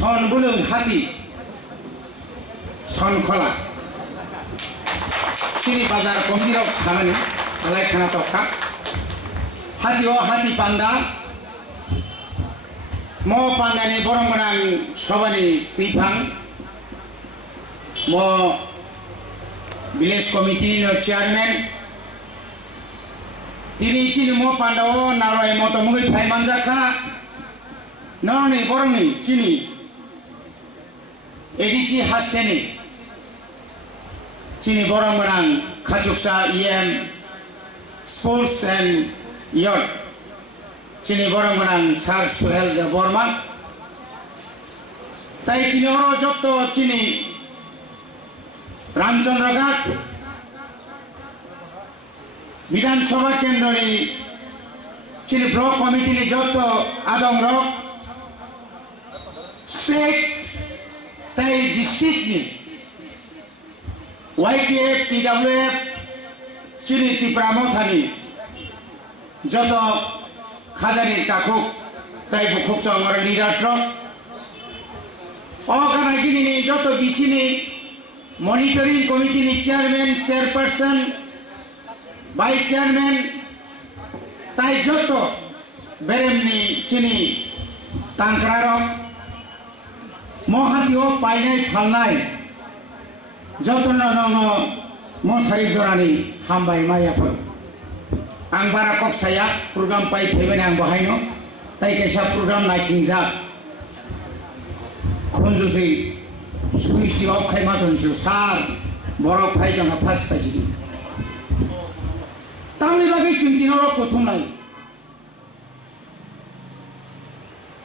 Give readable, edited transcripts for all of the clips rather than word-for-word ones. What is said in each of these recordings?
सन बुलुं हाती सन खोला सिनी बाजार कमिटियाव सानानै आलाय खाना तखा हातियाव हाति पान्दा म पान्दानि बरं गोनां सभानि दैफां म विलेज कमिटिनि चेयारमैन दिनै चिनि म पान्दाव नाराय मतमुगै फाइमानजाखा नरनि बरंनि चिनि एडिसि हास्टेनि चिनि बरं गोनां खासुकसा EM स्पोर्ट्स एंड यट चिनि बरं गोनां सार सुहेल बर्मा ताई चिनि अर जत्त चिनि रामचंद्र घाट विधानसभा केंद्रनि चिनि ब्लक कमिटिनि जत्त आदम रक स्टेट ताई डिस्ट्रिक्टनि YTF TWF चिनि त्रिपुरा मथानि जत खाजानि ताकुक ताई बुखुक चंगर लीडर्स अगानागिनि जत बिसिनि मॉनिटरिंग कमिटिनि चेयरमैन चेयरपर्सन वाइस चेयरमैन ताई जत बेरेमनि चिनि तांक्रारम महातिओ पाइनाय फालनाय जतन नंग मसारि जरानि हामबाय मायाफोर आं बारा कक्साया प्रोग्राम पाइ फैबाय आं बहायनो ताई कैसा प्रोग्राम नायसिंजा खनजुसै सुइसिआव खायमा दनसु सार बरफ फाइगामा फास पाइसिदि तामनि बागै चिन्तिनर कथुमनाय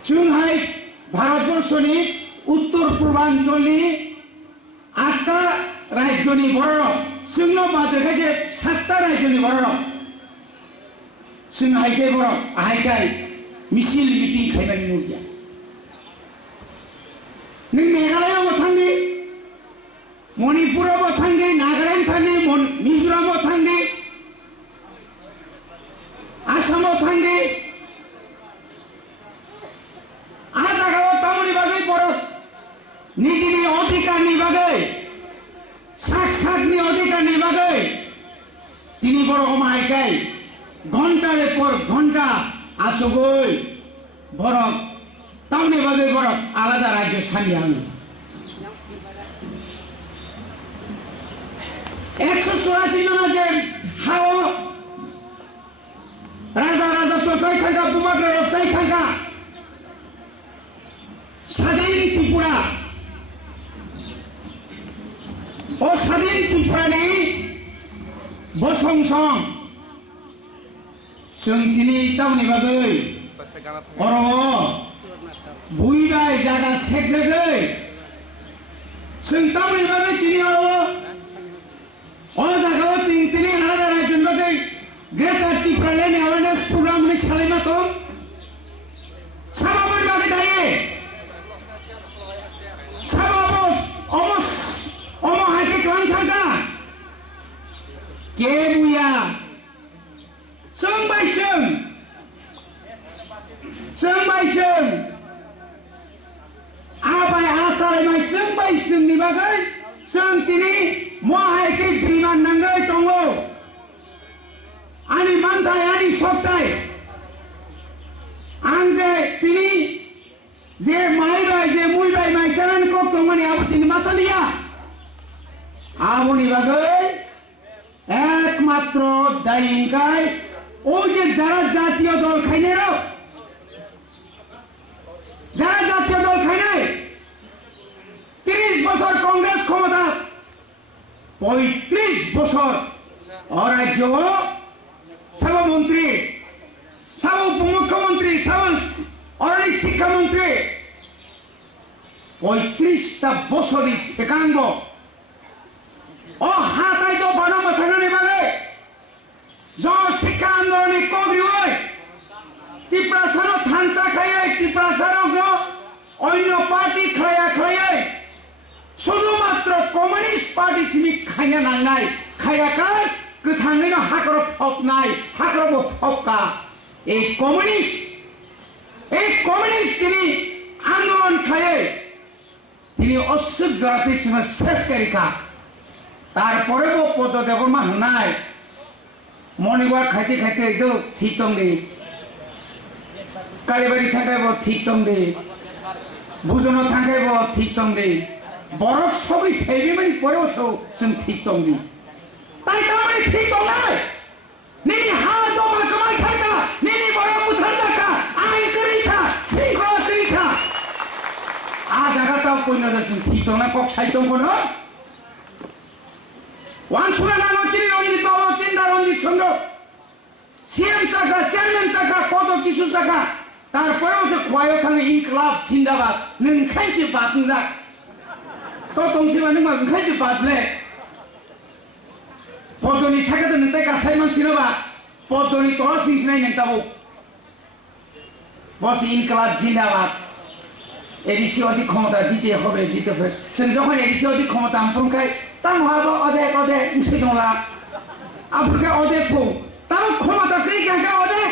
जोंहाय भारतवर्षनि उत्तर पूर्वांचलनि 8टा राज्यनि बरर जोंनो बाद्राखाय जे 7टा राज्यनि बरर जों हायखाय बर आहायखाय मिसिल मिटिं खायबानि नुदिया नों मेघालयाव थांदि मणिपुराव थांदि नागालेण्ड थांदि मिजोरामाव थांदि आसामाव थांदि आ जायगायाव तामुनि बागै बर निजिनि अधिकारनि बागै साकनि अधिकारनि बागै दिनै बर माहायखाय घंटारे पर घंटा आसगै बरफ तामनि बागै बरफ आलादा राज्य सानदिया 184 जना जे हाव राजा तसाय थांगा बुमाग्रा रसाय थांगा स्वाधीन त्रिपुरा ओ स्वाधीन त्रिपुरानि बसंसं जों दिनै तामनि बागै अर बुइबाय जागा सेकजागै जों तामनि बागै दिनै अ जागायाव दिनै आलादा राज्यनि बागै ग्रेटार त्रिपुरा लेण्ड एवारनेस प्रग्राम नि सालायमा दं साबाबो बागै दायो साबाबो हायके क्लां थांगा के बुया जों बायसों आबाय आसारायमाय जों बायसोंनि बागै जों दिनै महायके बिमान नांगै दङ आनि मानथाय आनि सप्ताय आं जे दिनै जे माइबाय जे मुइबाय माइचारान कक दंमानि आबो दिनै मासालिया आबोनि बागै एकमात्र दायिंकाय ओ जे जारा जातीय दल खायनाय जारा जातीय दल खायनाय 30 বছর কংগ্রেস ক্ষমতা 35 বছর অরাজ্য সাব মন্ত্রী সাব উপমুখ্যমন্ত্রী সাব অরণি শিক্ষামন্ত্রী 35টা বছরই সেকাঙ্গ ও হাতাই তো বানামো থানানি বাগে জন শিক্ষা আন্দোলনী কগ্রিওই ত্রিপুরাসানো থানসা খাইয়ে ত্রিপুরাসানো অন্য পার্টি খাইয়ে শুধুমাত্র কমিউনিস্ট পার্টি সিমিক খাইনা নাंनाय খায়াকাय गोथाङैनो हाग्रा फबनाय हाग्राबो फबका এই কমিউনিস্ট दिनै आंदोलन खायै তিনি অশ্বক জড়াতে ছিল শেষ তারিখা তারপরেও পদ্মদেবর্মা হানায় মর্নিংওয়াক খাইতে খাইতে একদম ঠিক দं दे কালীবাড়ি থাকাইব ঠিক दं दे ভুজনাव থাকাইব ঠিক दं दे বরক সবই ফেবিমানি পরেও সব जों ঠিক दं दे তাই তামানে ঠিক दं নাই নিনি হা দমা কামাই থাকা নিনি বড় বুঝা থাকা আইন করিখা শৃঙ্খলা করিখা আ জায়গাটাও কইনারে जों ঠিক दं না কক সাইতং কোন ওয়ানসুরা নাম চিনি রঞ্জিত বাবা চিন্তা রঞ্জিত চন্দ্র সিএম চাকা চেয়ারম্যান চাকা কত কিছু চাকা তারপরেও সে খোয়াইও থাঙে ইনকলাব জিন্দাবাদ नोंखायसो बादोंजा तो दंसेबा नों मा ओंखायसो बादले पद्मनि साखाते नोंथाय गासाय मानसिनोबा पद्मनि तला सिंसिनाय नोंताबो बस इनकलाब जिंदाबाद एडिसि अधिक क्षमता दिते হবে দিতে হবে जों যখন एडिसि अधिक क्षमता আমপ্রংखाय তার মহাবা অদেক অদেক মুছে দংলা আপনাকে অদেক ফো তাও ক্ষমতা কই গাঙ্গা অদেক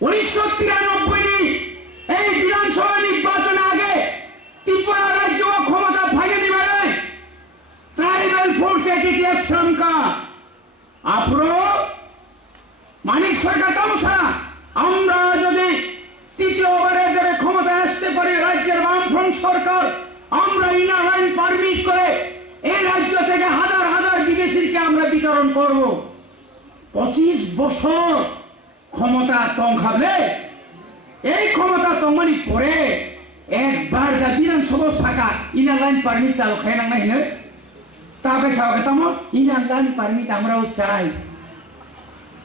1993 এই বিধানসভা নির্বাচন আগে ত্রিপুরা রাজ্য ক্ষমতা ভাঙে দিবে ট্রাইবাল ফোর্স এটিএফ শ্রমকা আপরো মানিক সরকার তামসা আমরা যদি তৃতীয়বারের ধরে ক্ষমতা আসতে পারি রাজ্যের বামফ্রন্ট সরকার আমরা ইনার লাইন পারমিট করে এই রাজ্য থেকে হাজার হাজার বিদেশিকে আমরা বিতরণ করব 25 বছর ক্ষমতা তংখাবলে এই ক্ষমতা তংমানি পরে একবার দা বিধানসভা শাখা ইনার লাইন পারমিট চালু খাইনাंनाय হইनो তাকে সাথে তাম ইনার লাইন পারমিট আমরাও চাই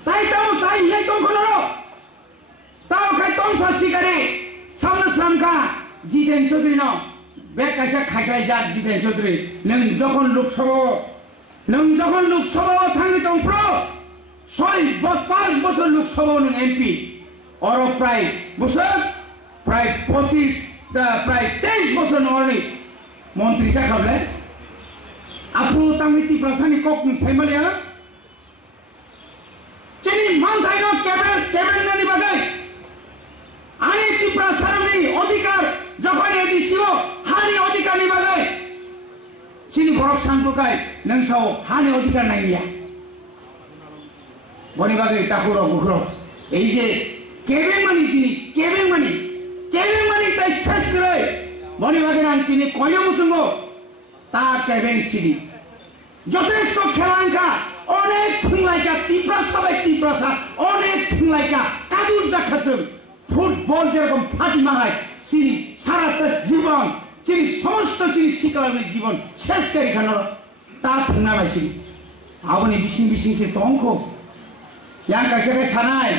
তাই তাম চাই এই তংখনো তাও খাই তং সাসিগারে সামনে শ্রামকা জিতেন চৌধুরী ন বেক কাছে খাইখাই জাত জিতেন চৌধুরী নों যখন লোকসভা থাঙ্গি তংপ্র 5 বছর লোকসভা নों এমপি और प्राय बছর प्राय 25 प्राय 23 বছর নরনি মন্ত্রী চাকাবলে আপু তামিতি প্রশাসনিক কক সাইমালিয়া চিনি মানথাই ন ক্যাবিনেটনি বাগাই আনি ত্রিপুরা সারনি অধিকার যখন এদিছিও হানি অধিকারনি বাগাই চিনি বরক সানপুকাই নংসাও হানি অধিকার নাইয়া বনি বাগাই তাকুরো বুখরো এই যে কেবেমানি জিনিস কেবেমানি তাই শেষ করে বনি বাগান তিনি কয়না মুসুঙ্গ তা কেবেন সিডি যথেষ্ট খেলাঙ্কা অনেক থুংলাইকা ত্রিপুরা সবাই ত্রিপুরা অনেক থুংলাইকা কাদুর জাখাসুং ফুটবল যেরকম ফাটি মাহাই চিনি সারাটা জীবন চিনি সমস্ত চিনি শিকালামের জীবন শেষ করে খানোর তা থুংনা নাইছিনি আবনি বিসিং সে তংখ ইয়াং কাছে সানাই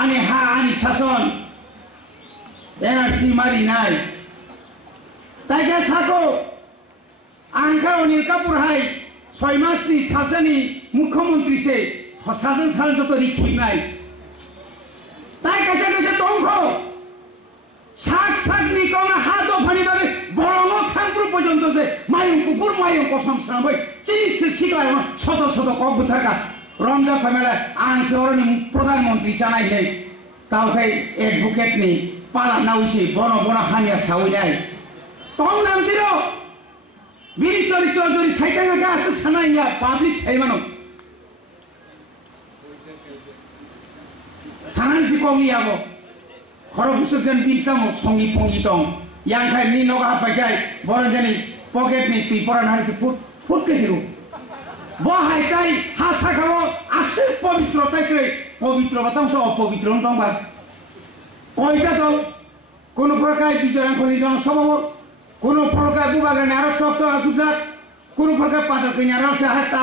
आनी हा आनी शासन एनआरसी मारी नाय ताइगा साको आंखा अनिल कापुर हाय 6 मासनि सासेनि मुख्यमंत्री से शासन साल जत रिखिनाय ताइ काছে तंखो साक नि कोना हातो फानि बागे बरनो थांपुर पर्यन्त से मायं कुकुर मायं कसम साबाय चिनि सिखलाय शत शत कक बुथारका रमजा फैमेला आं सहरनि प्रधानमंत्री जानाय है तावखाय एडभोकेटनि पाला नाउसि बन हानिया सावैनाय तंग नामतिरो बिनि चरित्र जरि साइताङा गासो सानायनिया पाब्लिक साइमानो सानानसि कमियाबो खरगुसजन बिनतामो संगि पंगि दं यांखाय नि नगा हापायखाय बरजनि पकेटनि टिपरा नारिसि फुट केसिरु बहायताय हासाखाव आसि पवित्रताय पवित्र बातांस अपवित्र दंबा कयटा दं कोनो प्रकार बिजरांखनि जनसभा कोनो प्रकार बुबागानि आरो सकस आसुजा कोनो प्रकार पादकनि आरो साहाता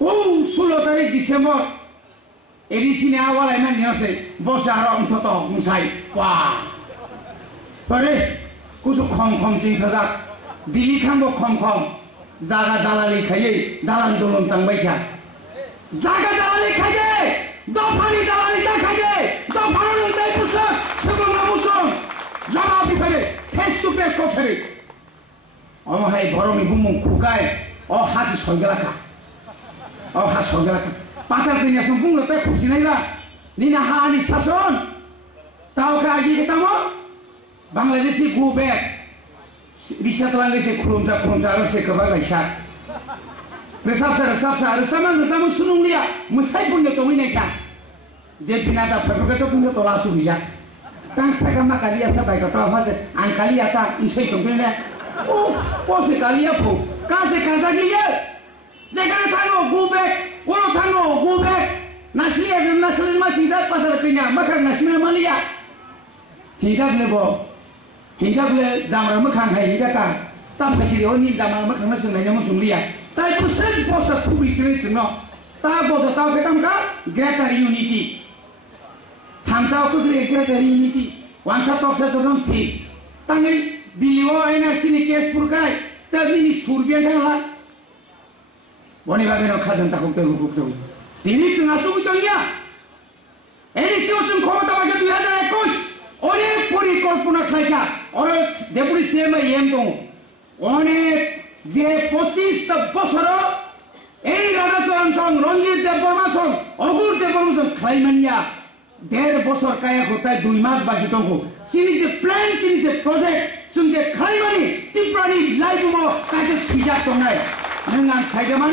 ओ 16 तारिख डिसेम्बर एडिसिनि आवालाय मानियासै बस आरो अन्तत मुसाय वा परे कुसु खम सिं सजाक दिल्ली थांबो खम जागा दालालि खायै दालान दलन थांबायखा जागा दालालि खायै दफानि दालालि खायै दफानि दाय पुसक सबंना मुसं जमा बिफारे फेस टू फेस कछरे अमहाय बरनि बुमु खुकाय अ हासि सयगलाखा अ हा सयगलाखा पाताल कन्या सं बुंलते खुसिनायबा निना हानि शासन तावखा आगि केतामो Bangladeshi go back Risat langgai se kurumsa aro se kebak laisa. Resap sunung liya musai pun yo tongi neka. Je pinata perbuka tu yo tola su bisa. Tang sagama kalia sabai ka tahu mas angkalia ta insai tongi ne. Oh, pose kalia po. Kase kazagiye. Jekane tango go back. Olo tango go back. Nasliya masih zat pasal kenya makar nasliya malia. Hijab lebo. Hijab le zamra makan hai hijab kan. Tam kecil oni zamra makan nasi nanya musim liya. Tapi pusat posa tu bisnis semua. Tak bodoh tahu kita muka greater unity. Thamsa aku greater unity. Wangsa tok sa jodong thi. Tangi diliwo energi ni kes purkai. Tapi ni surbian dah. Boni bagai nak kajian takut terhubung jauh. Dini sengasu utangnya. Ini siapa kau tahu bagai 2021. Orang পরিকল্পনা খাইকা orang deputy CM em dong. Orang je 25 বছর এই Rajasthan song রঞ্জিত Debbarma song অগুর Debbarma song খাইমানিয়া 1.5 বছর কায়া হতায় 2 মাস বাকি দং চিনি যে plan চিনি যে project जों যে খাইমানি ত্রিপুরানি লাইফমো কাজে সিজা দंनाय नों आं साइदमान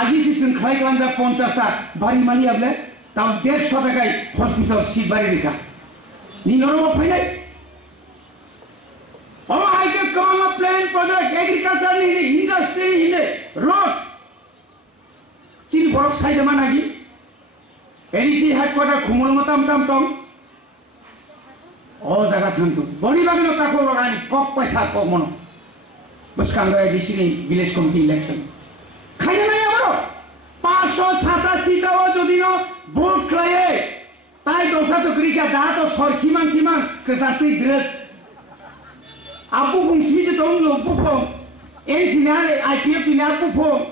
आगिसि जों खाइखालामजा 50 टा बारि मानि आबले ताव 150 टाकाय हस्पिटाल सिट बारि रेखा ni normal final. Oh, I can come up plan project agriculture ni industry ni road. Ciri borok side mana lagi? NEC headquarter kumul matam tong. Oh, jaga tentu. Boni bagi lo tako rogani kok paitha kok mono. Bos kanggo di sini village committee election. Kaya na ya bro. 587 tawo jodi no vote klaye. Tai dosa tu kerja dah tu sor kiman kesatu direct. Apu fungsi se tahu lo pupong. Engineer IPF ni apu pupong.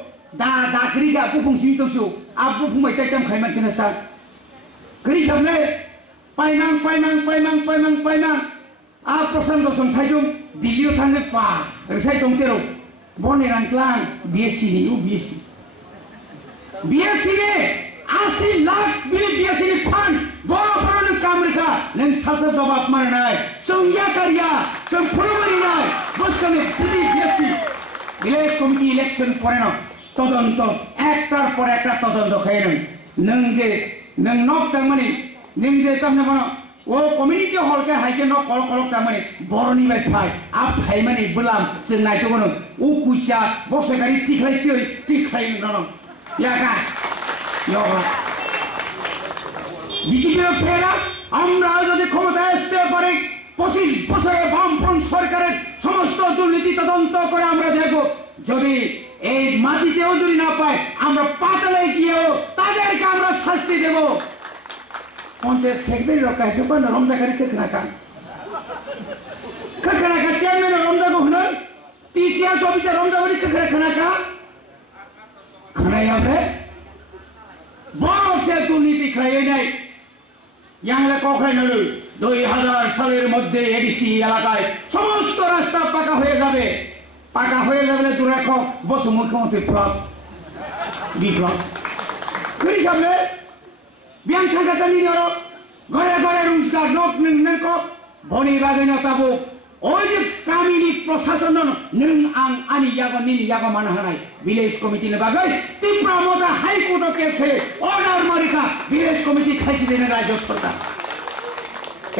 Dah kerja apu fungsi tu so. Apu fungsi tak jam khayman cina sa. Kerja le. Paimang. Apu pesan dosa sajung Delhi utang ke pa. Resai tong tero. Boneran klang BSc ni BSc. BSc ni 80 lakh bill BSc ni fund. बर'फोरानो कामरेखा नों सासे जवाब मारनाय जों या कारिया जों फोरोंगिरि नाय बसखाने बिदि BSc ভিলেজ কমিটি ইলেকশন পরে না তদন্ত একটার পর একটা তদন্ত খায় নং যে নং নক তামানি নং যে তামনে বনা ও কমিউনিটি হলকে হাইকে নক কল কল তামানি বরনি বাই ফাই আপ ফাই মানে বলাম जों নাইতো বনো ও কুইচা বসেকারি টিখাই নন ইয়াকা ইয়া বিজেপির ছেলেরা আমরা যদি ক্ষমতায় আসতে পারি 25 বছরের বামফ্রন্ট সরকারের সমস্ত দুর্নীতি তদন্ত করে আমরা দেখব যদি এই মাটিতেও যদি না পায় আমরা পাতালে গিয়েও তাদেরকে আমরা শাস্তি দেব পঞ্চায়েত সেক্রেটারি রকাইছে কোন রমজাকারি কেখনাকা চেয়ারম্যান রমজাগো হন টিসিআর অফিসার রমজাগরি কেখনাকা খানাইয়াবে বড় সে দুর্নীতি খাইয়ে নাই ইয়াংলে কখাই নলু 2000 সালের মধ্যে এডিসি এলাকায় সমস্ত রাস্তা পাকা হয়ে যাবে দুরাখ বসু মুখ্যমন্ত্রী প্লট বিপ্লব কই যাবে বিয়ান থাকা জানি নর ঘরে ঘরে রোজগার লোক নেনক বনি বাগাইনা তাবো ওই যে কামিনী প্রশাসন নং আং আনি ইয়াগো নিনি ইয়াগো মানহানাই ভিলেজ কমিটি নে বাগাই ত্রিপুরা মজা হাইকোর্ট কেস হে অর্ডার মারিকা ভিলেজ কমিটি খাইছি দেনে রাজ্য সরকার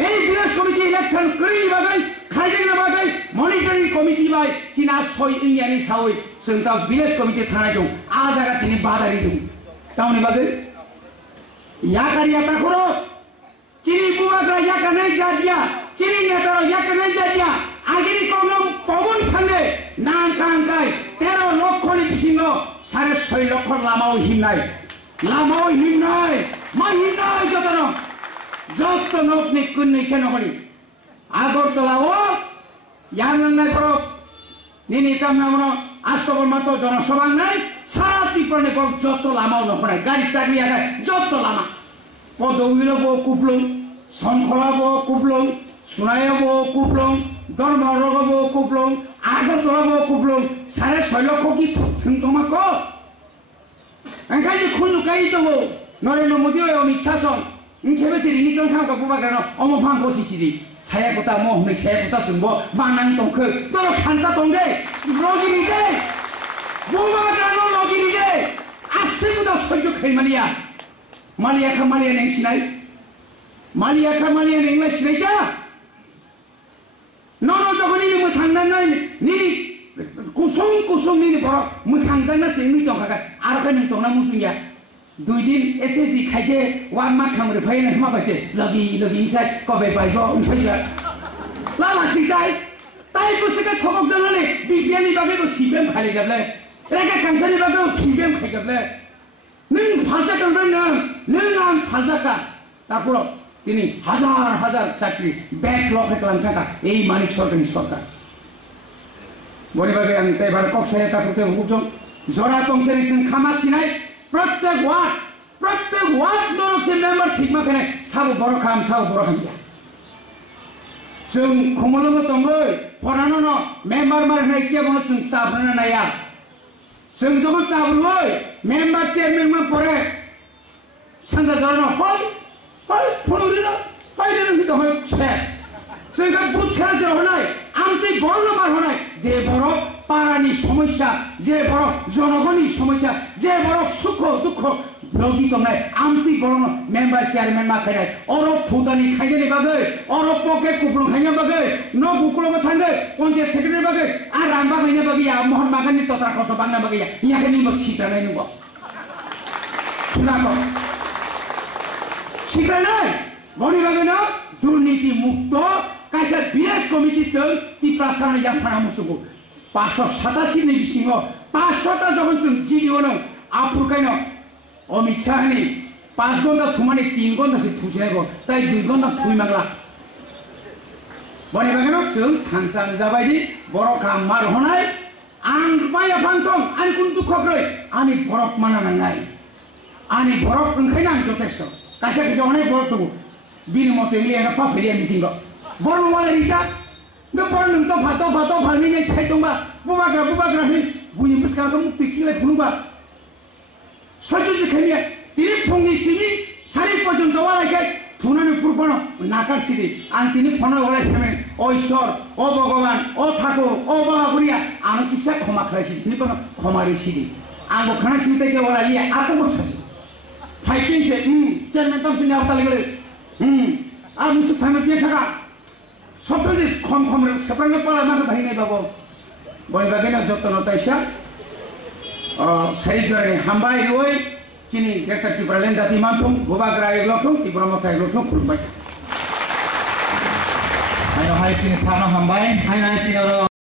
এই ভিলেজ কমিটি ইলেকশন করি বাগাই খাইজেন না বাগাই মনিটরিং কমিটি বাই চিনা সই ইন্ডিয়ানি সাউই जों दा ভিলেজ কমিটি থানায় দं আ জায়গা তিনি বাদারি দं তাওনি বাগাই ইয়াকারিয়া তা করো চিনি বুবাগ্রা ইয়াকানে জাদিয়া চিনি নেতারা ইয়াকানে জাদিয়া আগিনি কলম পবন থাঙ্গে নাং কাঙ্কাই 13 লক্ষনি বিসিঙ্গ 6.5 লক্ষ লামাও হিমনাই মাই হিমনাই যত নকনি কুন্নি কেন করি আগরতলাও ইয়াংনাই পর নিনি তামনামনো আষ্টবল মাত্র জনসভা নাই সারা ত্রিপুরানে পর যত লামাও নখনাই গাড়ি চাকরি আগায় যত লামা পদউইলবো কুপলং সনখলাবো কুপলং সুনাইবো কুপলং ধর্মরগবো কুপলং আগরতলাবো কুপলং 6.5 লক্ষ কি থংতমাক ओंखायनो खुनुकाई दङ नरेन्द्र मोदी अमित शाह सं खेबेसे रिनि जों थांखौ बुबाग्रानो अमफां बसिसिरि saya kota mau nih saya kota semua manang tongke terus kansa tongge logi nih deh bunga kano logi nih deh asing udah sejuk kayak Malia ke Malia neng sinai Malia ke Malia neng lah sinai ya nono joko ini mutangnan ini kusung ini borok mutangsan nasi ini tong kakak arkan yang tong namun sunya 2 दिन SSC खाइदे वा मा खामरे फाइना मा बासे लगी इनसाइ कबे बाइबो उनसाइ लाला सिताइ ताइ बुसके थकक जनाले बिपिएलनि बागे बो सिपेम खालि गबले रेका कांसानि बागे फिपेम खाइ गबले नों फाजा गबले नों आं फाजाका ताकुरो तिनि हजार चाकरी बैकलग खालामखाका एइ मानिक सरकारनि सरकार बनि बागे आं ताइबार कक्साया ताकुते हुकुम जरा तंसेरि जों खामासिनाय प्रत्येक वार्ड नरसे मेम्बर ठीक मा खाने साबो बर खाम या जों खमलमो दंगै फरानो न मेम्बर मार होनाय के बनो जों साबना नाया जों जगन साबुय मेम्बर चेयरमैन मा परे सानजा जरनो हय फुनुरिनो बायदो नि दहय सेस जों गा बुछा जे होनाय आमते बरनो मार होनाय जे बर पारानि समस्या जे बर जनगणनि समस्या जे बर सुख दुख लगी तमनाय आमति बर मेम्बर चेयरमैन मा खायनाय अरब फुटानि खायदेनि बागै अरब पकेट कुपन खायनो बागै न बुकुलगो थांगै पंचायत सेक्रेटारि बागै आ रामबा खायनो बागै या महात्मा गान्धी तत्रा कसो बांना बागै या याखनि बक सिटानाय नंगौ सुनाको सिटानाय बनि बागै न दुर्नीति मुक्त कायसा बीएस कमिटि जों तिप्रासाना या फाना मुसुगु 587 नि बिसिङाव 500टा जगन जों जिडिअनो आपुरखायनो अमित शाहनि 5 घन्टा थुमानि 3 घन्टासो थुसिनायखौ ताइ 2 घन्टा थुइमांला बनेबागेनो जों थांसां जाबायदि बर' काम मार होनाय आं माया फांथं आं कुन दुखख्रै आनि बरक माना नांनाय आनि बरक ओंखायनो आं जथेस्ट कायसा कायसा अनेक बरक दङ बिनि मते लिया पाफेलिया मिटिंग बर' वालारिता गपर नोंथ' भातो भालनि छाइ दंबा बुबाग्रा नि बुनि मुसकाखौ मुक्ति खिलाय फुनुबा सजुजु खेमिया तिनि फंनि सिनि सारि पर्यन्त वालायखाय थुनानै पुरपनो नाकार सिदि आं तिनि फना वालाय फेमे ओ ईश्वर ओ भगवान ओ ठाकुर ओ बाबागुरिया आं किसा क्षमा खालायसि तिनि पनो क्षमारि सिदि आं बखाना चिन्ता के वाला लिया आको बसासि फाइटिं से चेयरमैन तम सिनि आवतालिगले आ मुसु फाइमे पे थाका सबसे खम सेपरेट पाला मा भाइनाय बाबो बयबागेना जतन ताइसा साइजरनि हामबाय रोय चिनि ग्रेटर तिब्रालेन दाति मानथं गोबाग्रा एग्लथं तिब्रा मथाय एग्लथं खुलुमबाय हाय सिनि साना हामबाय हाय सिनि